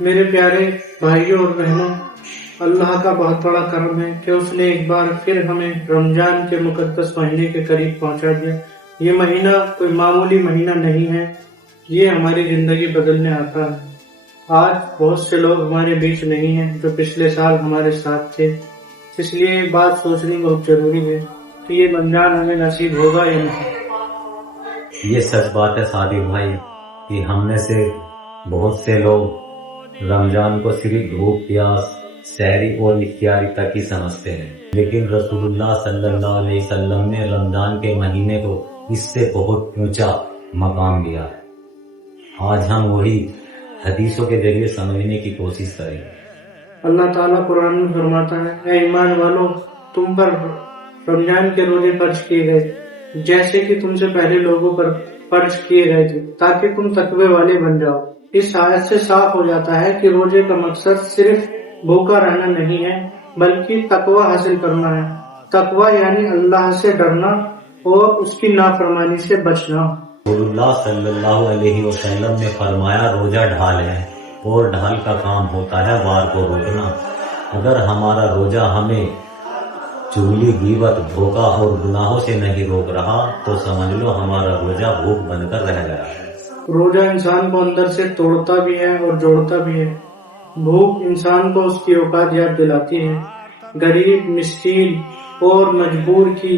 میرے پیارے بھائیوں اور بہنوں، اللہ کا بہت بڑا کرم ہے کہ اس نے ایک بار پھر ہمیں رمضان کے مقدس مہینے کے قریب پہنچا دیا۔ یہ مہینہ کوئی معمولی مہینہ نہیں ہے، یہ ہماری زندگی بدلنے آتا ہے۔ آج بہت سے لوگ ہمارے بیچ نہیں ہیں جو پچھلے سال ہمارے ساتھ تھے، اس لیے یہ بات سوچنی بہت ضروری ہے کہ یہ رمضان ہمیں نصیب ہوگا یا نہیں۔ یہ سچ بات ہے صادق بھائی کہ ہم میں سے بہت سے لوگ رمضان کو صرف بھوک پیاس سحری اور افطاری تک ہی سمجھتے ہیں، لیکن رسول اللہ صلی اللہ علیہ وسلم نے رمضان کے مہینے کو اس سے بہت اونچا مقام دیا ہے۔ آج ہم وہی حدیثوں کے ذریعے سمجھنے کی کوشش کریں۔ اللہ تعالیٰ قرآن میں فرماتا ہے، اے ایمان والو، تم پر رمضان کے روزے فرض کیے گئے جیسے کہ تم سے پہلے لوگوں پر فرض کیے گئے تھے تاکہ تم تقوی والے بن جاؤ۔ اس آیت سے صاف ہو جاتا ہے کہ روزے کا مقصد صرف بھوکا رہنا نہیں ہے بلکہ تقوی حاصل کرنا ہے۔ تقوی یعنی اللہ سے ڈرنا اور اس کی نافرمانی سے بچنا۔ رسول اللہ صلی اللہ علیہ وسلم نے فرمایا، روزہ ڈھال ہے اور ڈھال کا کام ہوتا ہے وار کو روکنا۔ اگر ہمارا روزہ ہمیں چغلی غیبت دھوکہ اور گناہوں سے نہیں روک رہا تو سمجھ لو ہمارا روزہ بھوک بن کر رہ گیا ہے۔ روزہ انسان کو اندر سے توڑتا بھی ہے اور جوڑتا بھی ہے۔ بھوک انسان کو اس کی اوقات یاد دلاتی ہے، غریب، مسکین اور مجبور کی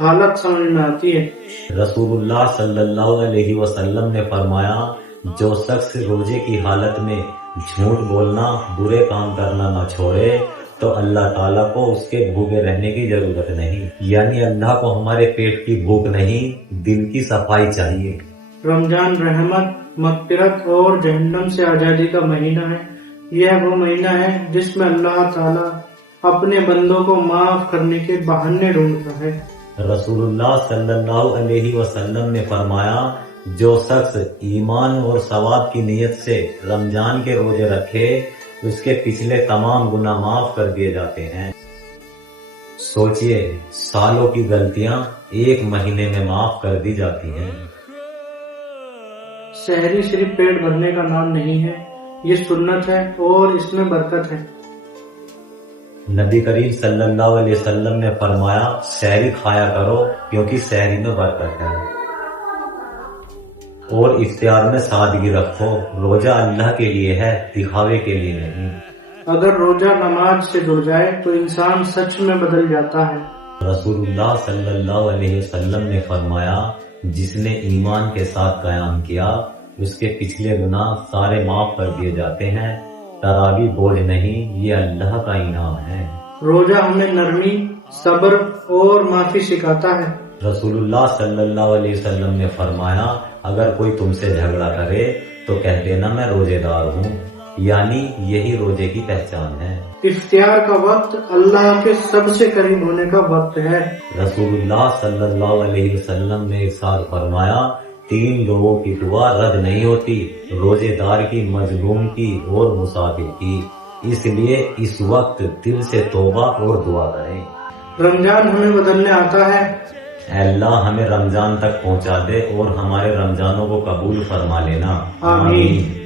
حالت سمجھ میں آتی ہے۔ رسول اللہ صلی اللہ علیہ وسلم نے فرمایا، جو شخص روزے کی حالت میں جھوٹ بولنا، برے کام کرنا نہ چھوڑے تو اللہ تعالیٰ کو اس کے بھوکے رہنے کی ضرورت نہیں، یعنی اللہ کو ہمارے پیٹ کی بھوک نہیں، دل کی صفائی چاہیے۔ رمضان رحمت، مغفرت اور جہنم سے آزادی کا مہینہ ہے۔ یہ وہ مہینہ ہے جس میں اللہ تعالیٰ اپنے بندوں کو معاف کرنے کے بہانے ڈھونڈتا ہے۔ رسول اللہ صلی اللہ علیہ وسلم نے فرمایا، جو شخص ایمان اور ثواب کی نیت سے رمضان کے روزے رکھے اس کے پچھلے تمام گناہ معاف کر دیے جاتے ہیں۔ سوچئے، سالوں کی غلطیاں ایک مہینے میں معاف کر دی جاتی ہیں۔ سحری صرف پیٹ بھرنے کا نام نہیں ہے، یہ سنت ہے اور اس میں برکت ہے۔ نبی کریم صلی اللہ علیہ وسلم نے فرمایا، سحری کھایا کرو کیونکہ سحری میں برکت ہے، اور افطار میں سادگی رکھو، روزہ اللہ کے لیے ہے، دکھاوے کے لیے نہیں۔ اگر روزہ نماز سے جڑ جائے تو انسان سچ میں بدل جاتا ہے۔ رسول اللہ صلی اللہ علیہ وسلم نے فرمایا، جس نے ایمان کے ساتھ قیام کیا اس کے پچھلے گناہ سارے معاف کر دیے جاتے ہیں۔ تراویح بوجھ نہیں، یہ اللہ کا انعام ہے۔ روزہ ہمیں نرمی، صبر اور معافی سکھاتا ہے۔ رسول اللہ صلی اللہ علیہ وسلم نے فرمایا، اگر کوئی تم سے جھگڑا کرے تو کہہ دینا میں روزے دار ہوں، یعنی یہی روزے کی پہچان ہے۔ افطار کا وقت اللہ کے سب سے قریب ہونے کا وقت ہے۔ رسول اللہ صلی اللہ علیہ وسلم نے ارشاد فرمایا، 3 لوگوں کی دعا رد نہیں ہوتی، روزے دار کی، مظلوم کی اور مسافر کی، اس لیے اس وقت دل سے توبہ اور دعا کریں۔ رمضان ہمیں بدلنے آتا ہے۔ اے اللہ ہمیں رمضان تک پہنچا دے اور ہمارے رمضانوں کو قبول فرما لینا، آمین۔ آمین۔